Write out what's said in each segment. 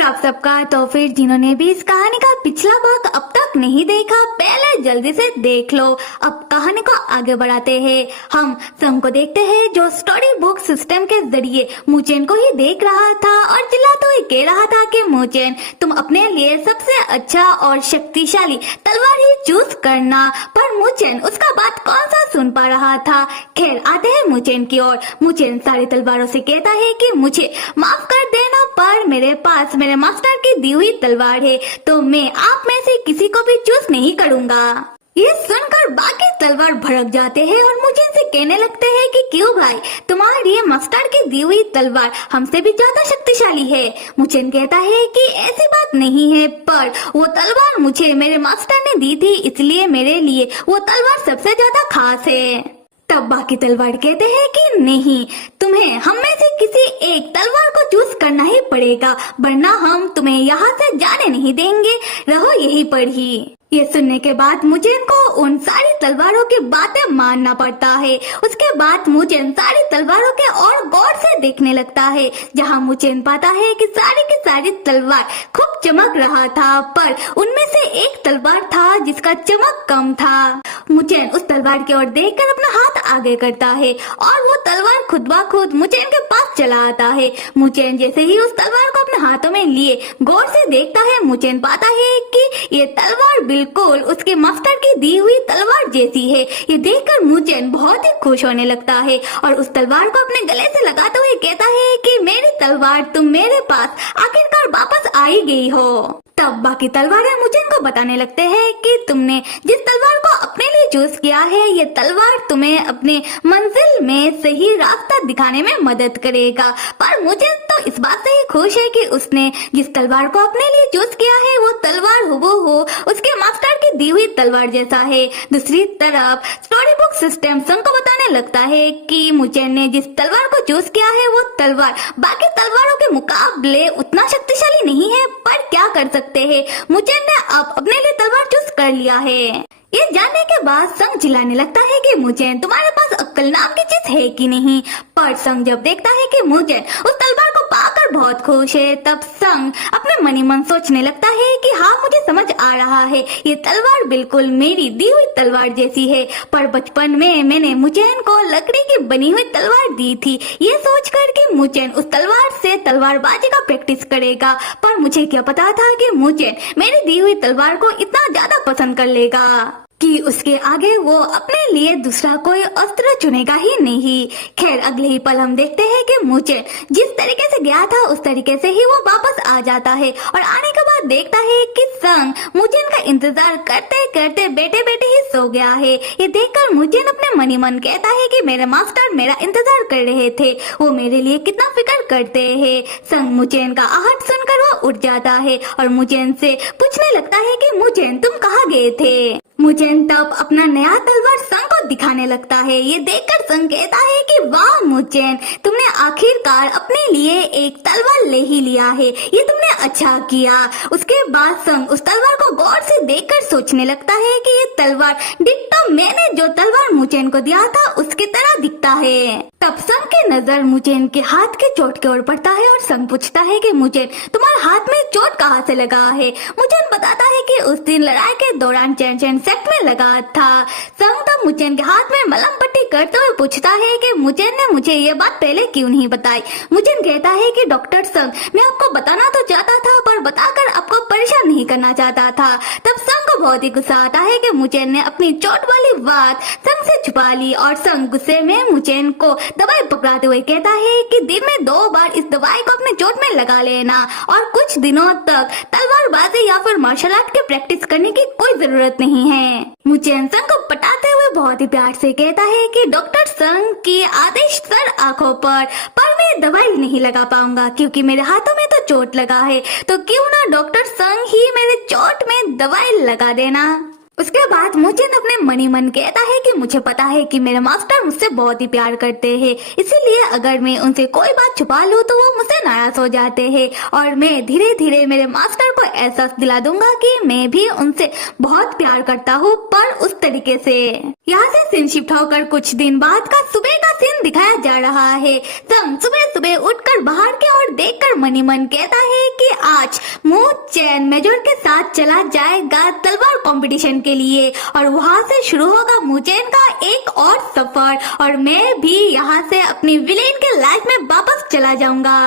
मित्र आप सबका। तो फिर जिन्होंने भी इस कहानी का पिछला भाग अब तक नहीं देखा, पहले जल्दी से देख लो। अब कहानी को आगे बढ़ाते हैं। हम संग को देखते हैं जो स्टोरी बुक सिस्टम के जरिए मुचेन को ही देख रहा था और चिल्लाते हुए कह रहा था कि मुचेन तुम अपने लिए सबसे अच्छा और शक्तिशाली तलवार ही चूज करना। पर मुचेन उसका बात कौन सा सुन पा रहा था। खैर आते हैं मुचेन की ओर। मुचेन सारी तलवारों से कहता है कि मुझे माफ कर देना, पर मेरे पास मेरे मास्टर की दी हुई तलवार है, तो मैं आप में से किसी को भी चूज नहीं करूंगा। ये सुनकर बाकी तलवार भड़क जाते हैं और मुचेन से कहने लगते हैं कि क्यों भाई, तुम्हारी मास्टर की दी हुई तलवार हमसे भी ज्यादा शक्तिशाली है। मुचेन कहता है कि ऐसी बात नहीं है, पर वो तलवार मुझे मेरे मास्टर ने दी थी, इसलिए मेरे लिए वो तलवार सबसे ज्यादा खास है। तब बाकी तलवार कहते हैं कि नहीं, तुम्हें हम में से किसी एक तलवार को चूज करना ही पड़ेगा, वरना हम तुम्हें यहाँ से जाने नहीं देंगे, रहो यहीं पर ही। ये सुनने के बाद मुचेन को उन सारी तलवारों की बातें मानना पड़ता है। उसके बाद मुचेन सारी तलवारों के और गौर से देखने लगता है, जहाँ मुचेन पाता है कि सारी की सारी तलवार खूब चमक रहा था, पर उनमें से एक तलवार था जिसका चमक कम था। मुचेन उस तलवार की ओर देखकर अपना हाथ आगे करता है और वो तलवार खुद ब खुद मुचेन के पास चला आता है। मुचेन जैसे ही उस तलवार को अपने हाथों में लिए गौर से देखता है, मुचेन पाता है कि ये तलवार बिल्कुल उसके मास्टर की दी हुई तलवार जैसी है। ये देखकर मुचेन बहुत ही खुश होने लगता है और उस तलवार को अपने गले से लगाते हुए कहता है कि मेरी तलवार, तुम मेरे पास आखिरकार वापस आ ही गई हो। तब बाकी तलवारें मुचेन को बताने लगते हैं कि तुमने जिस तलवार को अपने लिए चूज किया है, ये तलवार तुम्हें अपने मंजिल में सही रास्ता दिखाने में मदद करेगा। पर मुचेन तो इस बात से ही खुश है कि उसने जिस तलवार को अपने लिए चूज किया है वो तलवार हूबहू उसके मास्टर की दी हुई तलवार जैसा है। दूसरी तरफ स्टोरी बुक सिस्टम संग को बताने लगता है कि मुचेन ने जिस तलवार को चूज किया है वो तलवार बाकी तलवारों के मुकाबले उतना शक्तिशाली नहीं है, पर क्या कर सकते हैं, मुचेन ने अब अपने लिए तलवार चूज कर लिया है। ये जानने के बाद संग चिल्लाने लगता है कि मुचेन तुम्हारे पास अक्ल नाम की चीज है कि नहीं। पर संग जब देखता है कि मुचेन उस तलवार को पाकर बहुत खुश है, तब संग अपने मनी मन सोचने लगता है कि हाँ, मुझे समझ आ रहा है, ये तलवार बिल्कुल मेरी दी हुई तलवार जैसी है। पर बचपन में मैंने मुचेन को लकड़ी की बनी हुई तलवार दी थी, ये सोचकर कि मुचेन उस तलवार से तलवारबाजी का प्रैक्टिस करेगा। पर मुझे क्या पता था कि मुचेन मेरी दी हुई तलवार को इतना ज्यादा पसंद कर लेगा कि उसके आगे वो अपने लिए दूसरा कोई अस्त्र चुनेगा ही नहीं। खैर अगले ही पल हम देखते हैं कि मुचेन जिस तरीके से गया था उस तरीके से ही वो वापस आ जाता है और आने के बाद देखता है कि संग मुचेन का इंतजार करते करते बैठे बैठे ही सो गया है। ये देखकर मुचेन अपने मनी मन कहता है कि मेरे मास्टर मेरा इंतजार कर रहे थे, वो मेरे लिए कितना फिक्र करते हैं। संग मुचेन का आहट सुनकर वो उठ जाता है और मुचेन से पूछने लगता है कि मुचेन तुम कहाँ गए थे। मुचेन तब अपना नया तलवार संग को दिखाने लगता है। ये देखकर संग कहता है कि वाह मुचेन, तुमने आखिरकार अपने लिए एक तलवार ले ही लिया है, ये तुमने अच्छा किया। उसके बाद संग उस तलवार को गौर से देखकर सोचने लगता है कि ये तलवार डिट्टो मैंने जो तलवार मुचेन को दिया था उसकी तरह दिखता है। तब संग की नजर मुचेन के हाथ के चोट की ओर पड़ता है और संग पूछता है कि मुचेन तुम्हारे हाथ में चोट कहाँ से लगा है। मुचेन बताता है कि उस दिन लड़ाई के दौरान चैन सेट में लगा था। संग तब मुचेन के हाथ में मलहम पट्टी करते हुए पूछता है कि मुचेन ने मुझे ये बात पहले क्यों नहीं बताई। मुचेन कहता है कि डॉक्टर संग, मैं आपको बताना तो चाहता था, पर बताकर आपको परेशान नहीं करना चाहता था। तब संग को बहुत ही गुस्सा आता है कि मुचेन ने अपनी चोट वाली बात संग से छुपा ली और संग गुस्से में मुचेन को दवाई पकड़ाते हुए कहता है कि दिन में 2 बार इस दवाई को अपने चोट में लगा लेना और कुछ दिनों तक तलवारबाजी या फिर मार्शल आर्ट की प्रैक्टिस करने की कोई जरूरत नहीं है। मुचेन संग को पटाते हुए बहुत ही प्यार से कहता है कि डॉक्टर संग के आदेश सर आंखों पर मैं दवाई नहीं लगा पाऊंगा क्योंकि मेरे हाथों में तो चोट लगा है, तो क्यों ना डॉक्टर संग ही मेरे चोट में दवाई लगा देना। उसके बाद मुचेन अपने मनी मन कहता है कि मुझे पता है कि मेरे मास्टर मुझसे बहुत ही प्यार करते हैं, इसीलिए अगर मैं उनसे कोई बात छुपा लूं तो वो मुझसे नाराज हो जाते हैं और मैं धीरे धीरे मेरे मास्टर को एहसास दिला दूंगा कि मैं भी उनसे बहुत प्यार करता हूँ, पर उस तरीके से। यहाँ से सीन शिफ्ट होकर कुछ दिन बाद का सुबह का सीन दिखाया जा रहा है। संग सुबह सुबह उठकर बाहर की ओर देखकर मनी मन कहता है कि आज मू चैन मेजर के साथ चला जाएगा तलवार कंपटीशन के लिए और वहां से शुरू होगा मुचेन का एक और सफर और मैं भी यहाँ से अपनी विलेन के लाइफ में वापस चला जाऊंगा।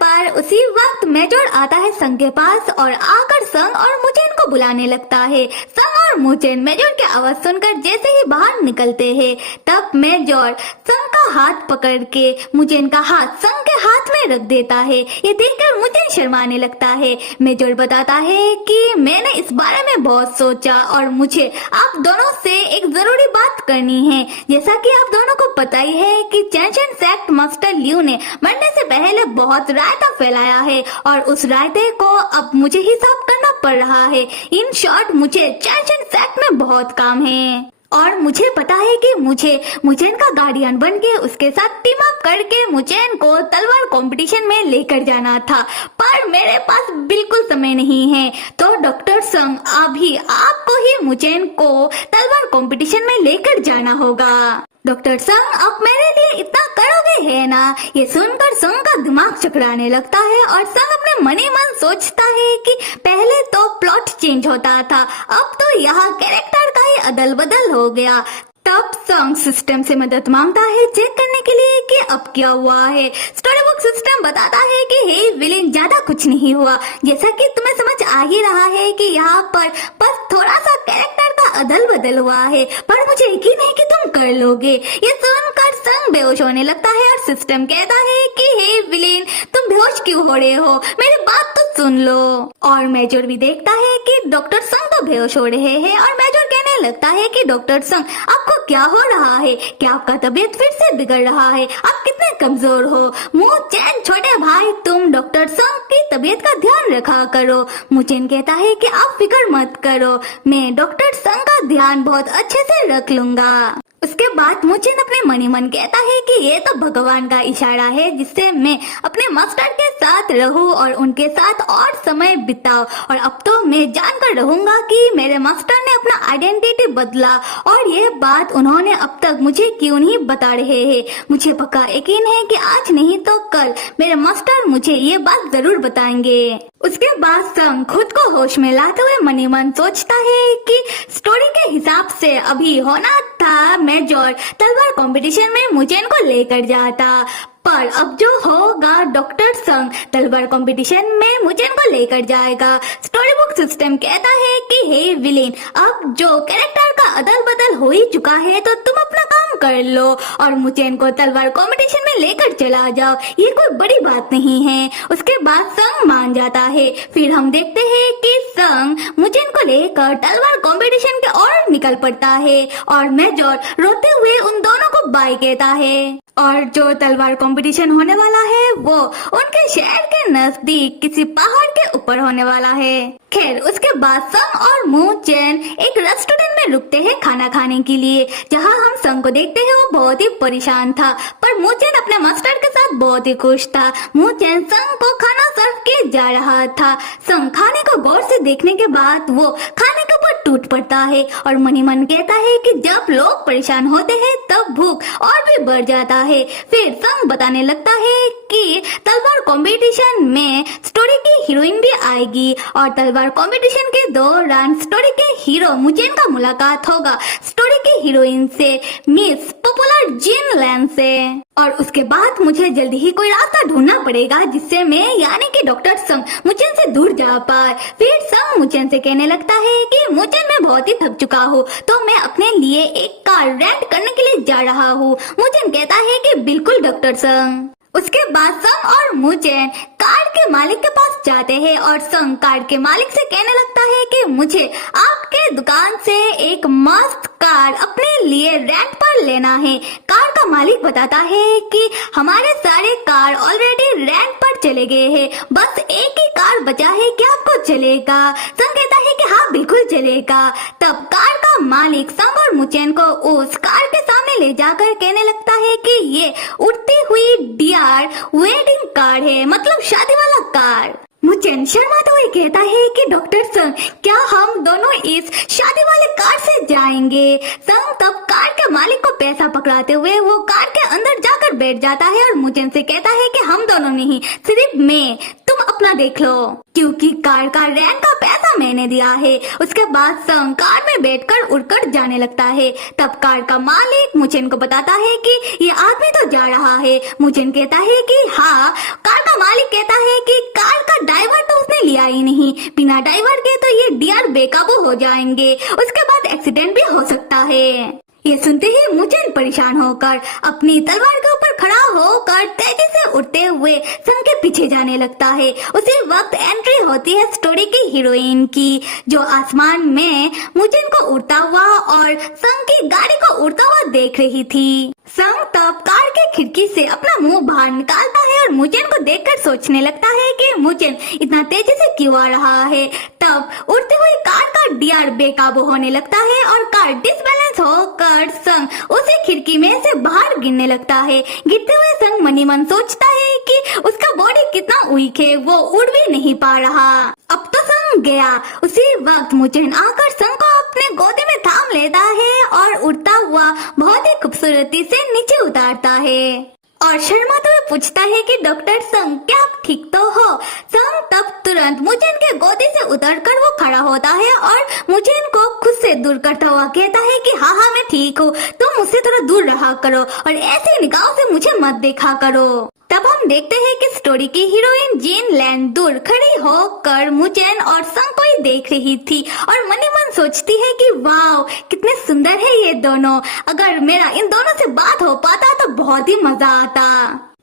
पर उसी वक्त मेजर आता है संग के पास और आकर संग और मुचेन को बुलाने लगता है। संग और मुचेन मेजर की आवाज सुनकर जैसे ही बाहर निकलते हैं तब मेजर संग का हाथ पकड़ के मुचेन का हाथ संग के हाथ में रख देता है। ये देखकर मुचेन शर्माने लगता है। मेजर बताता है कि मैंने इस बारे में बहुत सोचा और मुझे आप दोनों से एक जरूरी बात करनी है। जैसा कि आप दोनों को पता ही है कि चैंशन सेक्ट मास्टर लियू ने मरने से पहले बहुत रायता फैलाया है और उस रायते को अब मुझे ही साफ करना पड़ रहा है। इन शॉर्ट मुझे चैंशन सेक्ट में बहुत काम है और मुझे पता है कि मुझे मुचेन का गार्डियन बन के उसके साथ टीम अप करके मुचेन को तलवार कंपटीशन में लेकर जाना था, पर मेरे पास बिल्कुल समय नहीं है। तो डॉक्टर संग अभी आपको ही मुचेन को तलवार कंपटीशन में लेकर जाना होगा। डॉक्टर संग आप मेरे लिए इतना करोगे है ना? ये सुनकर संग का दिमाग चकराने लगता है और संग अपने मनी मन सोचता है कि पहले तो प्लॉट चेंज होता था, अब तो यहाँ कैरेक्टर का ही अदल बदल हो गया। तब संग सिस्टम से मदद मांगता है चेक करने के लिए कि अब क्या हुआ है। स्टोरी बुक सिस्टम बताता है कि हे विलेन ज्यादा कुछ नहीं हुआ, जैसा कि तुम्हें समझ आ ही रहा है कि यहाँ पर बस थोड़ा सा कैरेक्टर का अदल बदल हुआ है, पर मुझे यकीन है कि तुम कर लोगे। ये सुनकर संग बेहोश होने लगता है और सिस्टम कहता है कि हे विलेन तुम बेहोश क्यों हो रहे हो, मेरी बात तो सुन लो। और मेजर भी देखता है कि डॉक्टर संग तो बेहोश हो रहे हैं और मेजर कहने लगता है कि डॉक्टर संग आपको क्या हो रहा है? क्या आपका तबीयत फिर से बिगड़ रहा है? आप कितने कमजोर हो? मुचेन छोटे भाई तुम डॉक्टर संग की तबीयत का ध्यान रखा करो। मुचेन कहता है कि आप फिक्र मत करो, मैं डॉक्टर संग का ध्यान बहुत अच्छे से रख लूंगा। उसके बाद मुचेन अपने मनी मन कहता है कि ये तो भगवान का इशारा है जिससे मैं अपने मास्टर के साथ रहूं और उनके साथ और समय बिताऊं और अब तो मैं जानकर रहूंगा कि मेरे मास्टर ने अपना आइडेंटिटी बदला और ये बात उन्होंने अब तक मुझे क्यों नहीं बता रहे हैं। मुझे पक्का यकीन है कि आज नहीं तो कल मेरे मास्टर मुझे ये बात जरूर बताएंगे। उसके बाद संग खुद को होश में लाते हुए मनी मन सोचता है कि स्टोरी के हिसाब से अभी होना था मेजर तलवार कंपटीशन में मुचेन को लेकर जाता, पर अब जो होगा डॉक्टर संग तलवार कंपटीशन में मुचेन को लेकर जाएगा। स्टोरी बुक सिस्टम कहता है कि हे विलेन अब जो कैरेक्टर का अदल बदल हो ही चुका है तो तुम अपना काम कर लो और मुचेन को तलवार कंपटीशन में लेकर चला जाओ, ये कोई बड़ी बात नहीं है। उसके बाद संग मान जाता है। फिर हम देखते हैं कि संग मुचेन को लेकर तलवार कंपटीशन की ओर निकल पड़ता है और मेजर रोते हुए उन दोनों को बाय कहता है और जो तलवार कंपटीशन होने वाला है वो उनके शहर के नजदीक किसी पहाड़ के ऊपर होने वाला है। खैर उसके बाद संग और मुचेन एक रेस्टोरेंट में रुकते हैं खाना खाने के लिए, जहां हम संग को देखते हैं वो बहुत ही परेशान था, पर मुचेन अपने मास्टर के साथ बहुत ही खुश था। मुचेन संग को खाना सर्व किया जा रहा था। संग खाने को गौर से देखने के बाद वो खाने के ऊपर टूट पड़ता है और मनी मन कहता है कि जब लोग परेशान होते हैं तब भूख और भी बढ़ जाता है। फिर संग बताने लगता है कि तलवार कंपटीशन में स्टोरी की हीरोइन भी आएगी और तलवार कंपटीशन के दौरान स्टोरी के हीरो मुचेन का मुलाकात होगा स्टोरी की हीरोइन से, मिस पॉपुलर जिन लैन से। और उसके बाद मुझे जल्दी ही कोई रास्ता ढूंढना पड़ेगा जिससे मैं यानी कि डॉक्टर संग मुचेन से दूर जा पाए। फिर संग मुचेन से कहने लगता है कि मुचेन मैं बहुत ही थक चुका हूँ तो मैं अपने लिए एक कार रेंट करने के लिए जा रहा हूँ। मुचेन कहता है कि बिल्कुल डॉक्टर संग। उसके बाद संग और मुचेन कार के मालिक के पास जाते हैं और संग कार के मालिक से कहने लगता है कि मुझे आपके दुकान से एक मस्त कार अपने लिए रेंट पर लेना है। कार का मालिक बताता है कि हमारे सारे कार ऑलरेडी रेंट पर चले गए हैं, बस एक ही कार बचा है, क्या आपको चलेगा? संग कहता है कि हाँ बिल्कुल चलेगा। तब कार का मालिक संग और मुचेन को उस कार के सामने ले जाकर कहने लगता है कि ये उड़ती हुई डियर वेडिंग कार है, मतलब शादी वाला कार। मुचेन शर्माते हुए कहता है कि डॉक्टर संग, क्या हम दोनों इस शादी वाले कार से जाएंगे? संग तब कार के मालिक को पैसा पकड़ाते हुए वो कार के अंदर जाकर बैठ जाता है और मुचेन से कहता है कि हम दोनों नहीं, सिर्फ मैं, तुम अपना देख लो, क्योंकि कार का रेंट का पैसा मैंने दिया है। उसके बाद संग कार में बैठकर उड़कर जाने लगता है। तब कार का मालिक मुचेन को बताता है कि ये आदमी तो जा रहा है। मुचेन कहता है कि हाँ। कार का मालिक कहता है कि कार का ड्राइवर तो उसने लिया ही नहीं, बिना ड्राइवर के तो ये डियर बेकाबू हो जाएंगे, उसके बाद एक्सीडेंट भी हो सकता है। ये सुनते ही मुचेन परेशान होकर अपनी तलवार के ऊपर खड़ा होकर तेजी से उड़ते हुए संग के पीछे जाने लगता है। उसी वक्त एंट्री होती है स्टोरी की हीरोइन की, जो आसमान में मुचेन को उड़ता हुआ और संग की गाड़ी को उड़ता हुआ देख रही थी। संग तब कार के खिड़की से अपना मुंह बाहर निकालता है और मुचेन को देखकर सोचने लगता है कि मुचेन इतना तेजी से क्यों आ रहा है। तब उड़ते हुए कार का डियर बेकाबू होने लगता है और कार डिसबैलेंस होकर संग उसी खिड़की में से बाहर गिरने लगता है। गिरते हुए संग मनी मन सोचता है कि उसका बॉडी कितना वीक है, वो उड़ भी नहीं पा रहा। अब तो संग गया। उसी वक्त मुचेन आकर संग को अपने गोदी में थाम लेता है और उड़ता हुआ बहुत ही खूबसूरती से नीचे उतारता है और शर्माते हुए पूछता है कि डॉक्टर संग, क्या आप ठीक तो हो? संग तब तुरंत मुचेन के गोदी से उतरकर वो खड़ा होता है और मुचेन को खुद से दूर करता हुआ कहता है कि हाँ मैं ठीक हूँ, तुम मुझसे थोड़ा दूर रहा करो और ऐसे निगाहों से मुझे मत देखा करो। तब हम देखते हैं कि स्टोरी की हीरोइन जीन लैन दूर खड़ी होकर मुचेन और संग को ही देख रही थी और मनी मन सोचती है कि वाह कितने सुंदर है ये दोनों, अगर मेरा इन दोनों से बात हो पाता तो बहुत ही मजा आता।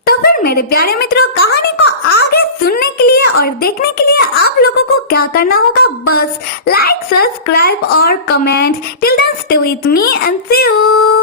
तो फिर मेरे प्यारे मित्रों, कहानी को आगे सुनने के लिए और देखने के लिए आप लोगों को क्या करना होगा? बस लाइक, सब्सक्राइब और comment. Till then stay with me and see you.